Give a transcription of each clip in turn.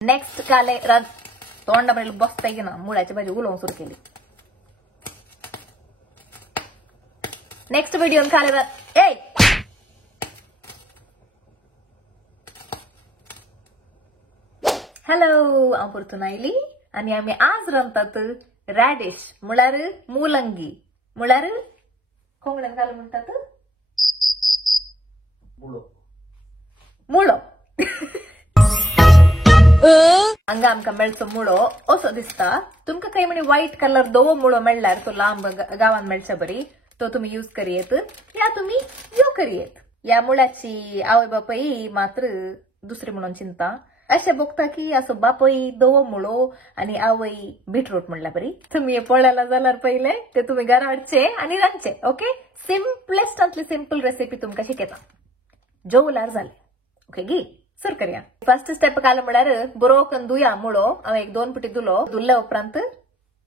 Next काले तोंडामध्ये बसताय की ना मुळ्याची भाजी उलवून सुरू केली. नेक्स्ट व्हिडिओ काले ए हॅलो हांव परतून आयली आणि आम्ही आज रांदतात रॅडिश म्हळ्यार मुलंगी म्हळ्यार कोंकण्यात काय म्हणतात मुळो हांगा आमकां मेळचो मुळो असो दिसता. तुमकां काही म्हणे व्हाईट कलर दवो मुळो मेळ्ळ्यार तो लांब गावान मेळचे बरी तो तुम्ही यूज करियेत या तुम्ही यो करियेत. या मुळ्याची आवय बापाई मात्र दुसरी म्हणून चिंता अशें बघता की असो बापय दवो मुळो आणि आवय बीटरूट म्हणला बरी. तुम्ही हे पळयला जाल्यार पहिले ते तुम्ही घरा हाडचे आणि रांदचे. ओके सिम्पलेस्टांतली सिंपल रेसिपी तुमकां शिकयता जेवल्यार जाले. ओके गी सुरू करूया. फर्स्ट स्टेप काय म्हळ्यार बरो करून धुया मुळो. हांवें एक 2 फावटी धुलो. धुल्ल्या उपरांत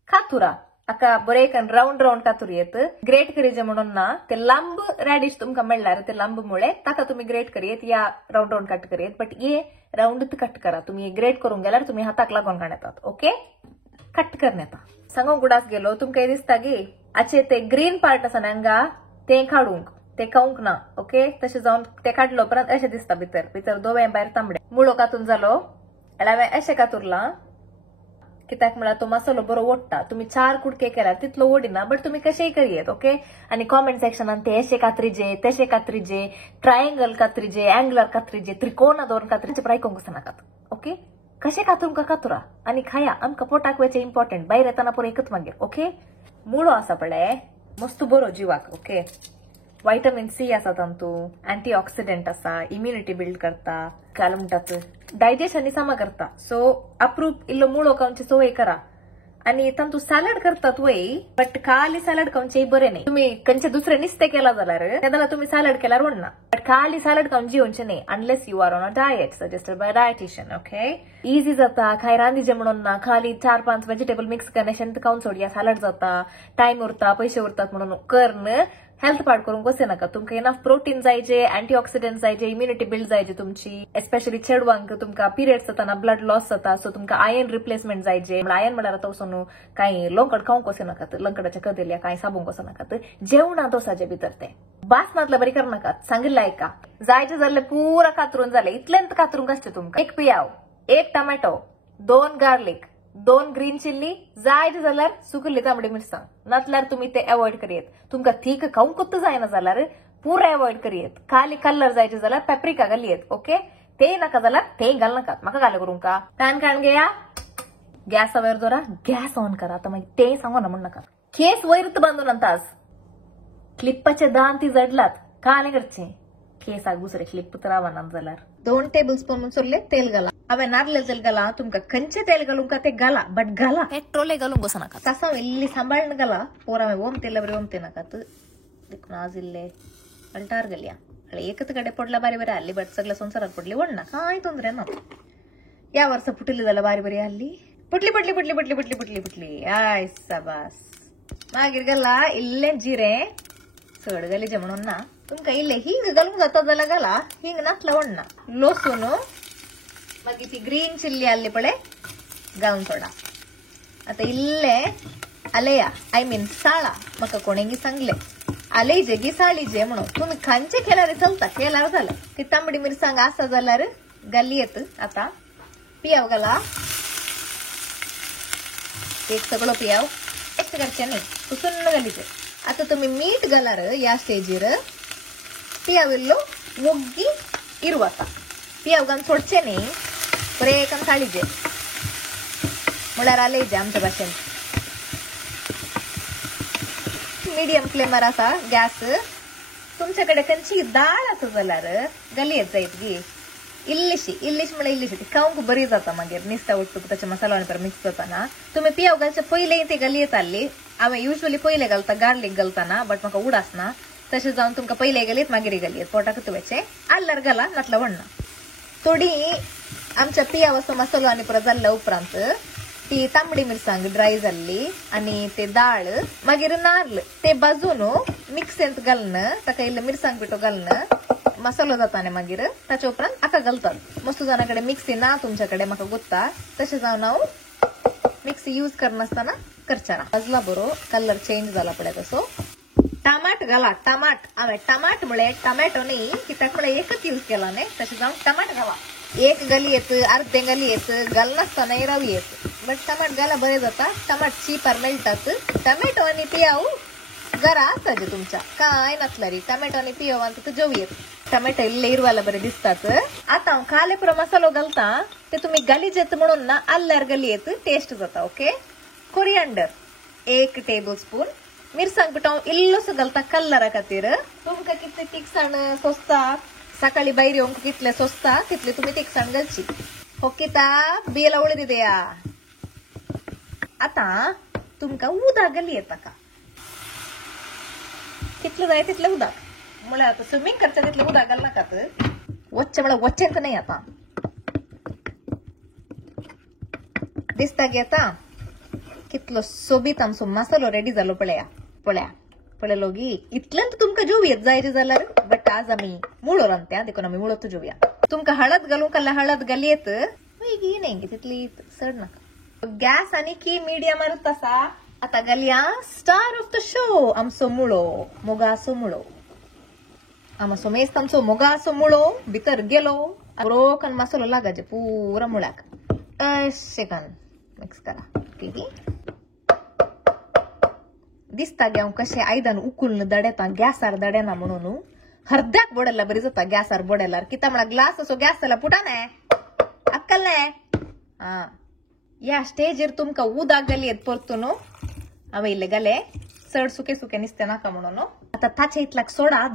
कातुरा आका बरे करून राऊंड राऊंड कातुरयेत. ग्रेट करीजे म्हणून ना ते लांब रॅडिश तुमकां मेळ्ळ्यार ते लांब मुळे ताका तुम्ही ग्रेट करियेत या राऊंड राऊंड कट करियेत. बट ये राऊंड कट करा. तुम्ही ग्रेट करून गेल्यार तुम्ही हाताक लागून काडतात. ओके कट करून येता सांगूंक उडास गेलो तुमकां दिसता गी आचे ते ग्रीन पार्ट आसा हांगा ते काडूंक ते खाऊंक ना. ओके तशें जावन ते काडलो उपरांत अशें दिसता भितर भितर दोवे भायर तांबडे. मुळो कातून जालो जाल्यार हांवें अशें कातुरला कित्याक म्हळ्यार तो मसालो बरो ओडटा. तुम्ही 4 कुडके केल्यार तितलो ओडिना बट तुम्ही कशेंय करियेत. ओके आणि कॉमेंट सेक्शनान ते अशें कातरीजे तशें कातरीजे ट्रायंगल कातरीजे अँगुलर कातरीजे त्रिकोणा दोन कातरीचे पर आयकूंक वचनाकात. ओके कशें कातरूंक कातुरा आनी खाया आमकां पोटाक वेचे इम्पॉर्टंट भायर येताना पुरो एकच मागीर. ओके मुळो आसा पळय मस्त बरो जिवाक. ओके व्हायटमिन सी आसा तांतू अँटी ऑक्सिडेंट आसा इम्युनिटी बिल्ड करता काय म्हणतात डायजेशन सामा करता. सो अप्रूप इल्लो मुळो खावची सवय करा. आणि तांतू सॅलड करतात वय बट खाली सॅलड खावचे बरे नाही. तुम्ही खंयचे दुसरे निस्ते केला जाल्यार तुम्ही सॅलड केल्यार उडना बट खाली सॅलड खावन जिवचे नाही unless you are on a diet suggested by dietitian. Okay इझी जाता खाय रांदीचे म्हणून ना खाली 4-5 व्हेजिटेबल मिक्स करणे खाऊन सोडया सॅलड जाता टाइम उरता पैसे उरतात म्हणून करण हेल्थ पार्ट करूंक वचे नाका. तुमकां इनफ प्रोटीन जायचे अँटी ऑक्सिडेंट जायचे इम्युनिटी बिल्ड जायचे तुमची स्पेशली चेडवांक तुमकां पिरियड्स जाताना ब्लड लॉस जाता सो तुमकां आयर्न रिप्लेसमेंट जायचे. आयर्न म्हळ्यार आतां वचून कांय लोंकड खावंक वचूं नाकात लंकडाच्या कदेल्या कांय साबूंक वचूं नाकात. जेवणात वसाचे भितर ते बासनातले बरी करनाकात सांगिल्लें आयका. जायचे जाल्यार पुरा कातरून जाले इतलेंत कातरूंक आसचे तुमकां. 1 पियाव 1 टमॅटो 2 गार्लिक 2 ग्रीन चिल्ली जायचे जाल्यार सुकल्ली तांबडी मिरसांग नातल्यार तुम्ही ते अवॉइड करियेत. तुमकां थीक खावंकूच जायना जाल्यार पुरा अवॉइड करियेत. खाली कलर जायचे जाल्यार पेप्रिका घालियेत. ओके ते नाका जाल्यार ते घाल नाकात म्हाका घाल करूंक का. पॅन काडून घेया गॅस वयर दवरा गॅस ऑन करा. आता मागीर ते सांगून म्हण नाका केस वयरत बांदून आणतास क्लिप्पाचे दान ती जडलात काय करचे केसाक दुसरे क्लिप रावनात जाल्यार 2 टेबलस्पून सोडले तेल घाला. हांवें नारळें तेल घाला तुमकां खंयचे तेल घालूंक ते घाला बट घाला पेट्रोल घालूंक वचना नाका. कासां इल्ली सांबाळून घाला पोर हांवें ओमते बरें ओमते नाकात. देखून आज इल्ले अल्टार घालया एकच कडे पडला बारी बरी हल्ली बट सगळ्या संवसारात पडली वडना कांय तोंदरे ना. या वर्सा फुटली जाल्यार बारी बरी हल्ली पटली पटली पटली पटली पटली पटली पटली आय साबास. मागीर घाला इल्लें जिरें चड घालीचे म्हणून ना. तुमकां इल्लें हिंग घालूंक जाता जाल्यार घाला हिंग नासला वडना. लसूण मागीर ती ग्रीन चिल्ली आसली पळय घालून सोडा. आता इल्ले आलेया आय मीन साळा म्हाका कोणेंगी सांगले आलेजे गी साळीजे म्हणून तुम्ही खंयचे केल्यार चलता केल्यार जालें. ती तांबडी मिरसांग आसा जाल्यार घालियेत. आता पियाव घाला एक सगळो पियाव एक करचे न्ही पुसून घालीचे. आता तुम्ही मीठ घालार या स्टेजीर पियाव इल्लो मोग्गी इरवता पियाव घालून सोडचे न्ही बरे करून साळीजे म्हळ्यार आलेजे आमच्या भाशेन. मिडियम फ्लेमर आसा गॅस. तुमचे कडेन खंयची दाळ आसा जाल्यार घालियेत जायत गी इल्लीशी इल्लीशी म्हळ्यार इल्लीशी ती खावंक बरी जाता मागीर निस्ता उठूक ताच्या मसाला पर मिक्स जाताना. तुम्ही पियाव घालचे पयले ती घालियेत आसली. हांवें युजली पयले घालता गार्लीक घालताना बट म्हाका उडासना तशें जावन तुमकां पयले घालीत मागीर घालियेत पोटाक तुवेचे आल्ल्यार घाला नातला वडना. थोडी आमच्या पियाव असो मसालो आनी परत जाल्ल्या उपरांत ती तांबडी मिरसांग ड्राय जाल्ली आणि ते दाळ मागीर नारळ ते भाजून मिक्सेंत घालून ताका इल्लो मिरसांग पिठो घालून मसालो जाताने मागीर ताचे उपरांत आका घालतात मस्त जाणाकडे मिक्सी ना तुमच्याकडे म्हाका गुत्ता तशें जावन हांव मिक्सी यूज करनासतना करचें ना भाजला बरो कलर चेंज जाला पळय तसो टमाट घाला टमाट हांवें टमाट म्हळें टमॅटो न्ही कित्याक म्हळें एकच यूज केला न्ही तशें जावन टमाट घाला एक घालयेत अर्धे घालयेत घालनासतना रावयेत बट टमाट घाला बरें जाता टमाट चीपार मेळटात टमॅटो आनी पियाव घरा आसाचे तुमच्या काय नसला रे टमॅटो आनी पियाव आनी जेवयेत टमॅटो इल्ले इरवायला बरे दिसतात आता हांव खाले पुरो मसालो घालता ते तुम्ही घालीजेत म्हणून ना आल्ल्यार घालयेत टेस्ट जाता ओके कोरिएंडर 1 टेबलस्पून मिरसांग पिठो इल्लोसो घालता कलरा खातीर तुमकां कितले तिखसाण सोंसता सकाळी भायर येवंक कितले सोंसता तितले तुम्ही तिखसाण घालची ओकेता बेला उळदिदया आता तुमकां उदक घालयेत ताका कितलं जाय तितलं उदक म्हळ्यार आता स्विमिंग करता तितलं उदक घाल नाकात वच्चे म्हळ्यार वच्चेंच नाही आता दिसता गे आता कितलो सोबीत आमचो मसालो रेडी जालो पळयलो गी इतल्यान तुमकां जेवयेत जायचे जाल्यार बट आज आमी मुळो रांदत्या देखून आमी मुळोच जेवया तुमकां हळद घालूंक हळद घालयेत गी नाही तितली चड नाका गॅस आनी की मिडियमार आसा आता घालया स्टार ऑफ द शो आमचो मुळो मोगाचो मुळो आमचो मेस्त आमचो मोगाचो मुळो भितर गेलो बरो कन मसालो लागाचे पुरा मुळ्याक अशें कन मिक्स करा ओके दिसता गे हांव कशें आयदन उखलून दडेता गॅसार दडेना म्हणून हर्द्याक बोडयल्यार बरी जाता गॅसार बोडयल्यार कित्याक म्हळ्यार ग्लास असो गॅस जाल्यार पुटाने अक्कल ने हा या स्टेजीर तुमकां उदक घालयेत परतून हांवें इल्ले घाले चड सुके सुके नुस्तें नाका म्हणून आता ताचे इतल्याक सोडा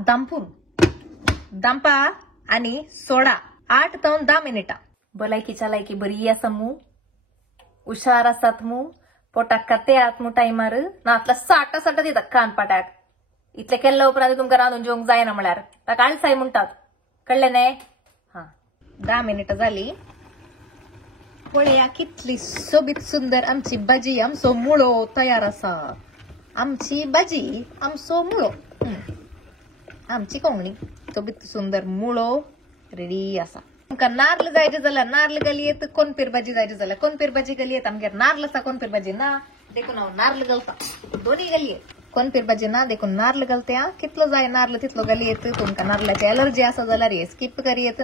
दांपा आनी सोडा 8 ते 10 मिनिटां भलायकी चालायकी बरी आसा मू हुशार आसात मू पोटाक कातेयात मू टायमार नातला साटा दितात कानपाट्याक इतले केल्ल्या उपरांत तुमकां रांदून जेवंक जायना म्हळ्यार ताका आळसाय म्हणटात कळ्ळें न्ही हा 10 मिनिटां जाली पळया कितली सोबीत सुंदर आमची भाजी आमचो मुळो तयार आसा आमची भाजी आमचो मुळो आमची कोंगणी सोबीत सुंदर मुळो रेडी आसा तुमकां नारळ जायचे जाल्यार नारळ घालयेत कोणपीर भाजी जायची जाल्यार कोणपीर भाजी घालयेत आमगेर नारळ आसा कोणपीर भाजी ना देखून हांव नारळ घालता दोन्ही घालयेत कोणपीर भाजी ना देखून नारळ घालता कितलो जाय नारळ तितलो घालयेत तुमकां नारळाची एलर्जी आसा जाल्यार हे स्किप करयेत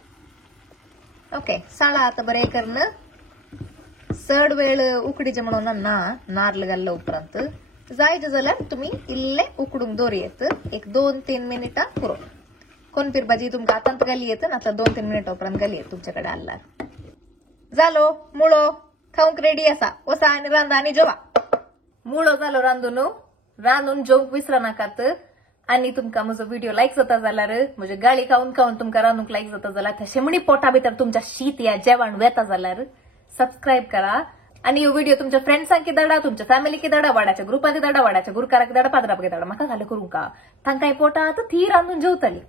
ओके साळा आता बरें करून चड वेळ उकडीचे म्हणून ना नारळ घाल्ल्या उपरांत जायचे जाल्यार तुम्ही इल्ले उकडूंक दवरयेत एक 2-3 मिनिटां पुरो कोणपीर भाजी तुमकां आतांत घालयेत नातल्यार 2-3 मिनिटां उपरांत घालयेत तुमचे कडेन आसल्यार जालो मुळो खावंक रेडी आसा वसा आनी रांदा आनी जेवा मुळो जालो रांदून जेवंक विसरा नाकात आनी तुमकां म्हजो व्हिडिओ लायक जाता जाल्यार म्हजे गाळी खावन तुमकां रांदूंक लायक जाता जाल्यार तशें म्हणी पोटा भितर तुमच्या शीत या जेवण वेता जाल्यार सबस्क्राईब करा आणि ह्यो व्हिडिओ तुमच्या फ्रेंड्सांकी धाडा तुमच्या फॅमिलीकी धाडा वाड्याच्या ग्रुपांनी धाडा वाड्याच्या गुरकाराक धाडा पाद्रापाक धाडा म्हाका घाले करूंक तांकांय पोटात ती रांदून जेवतली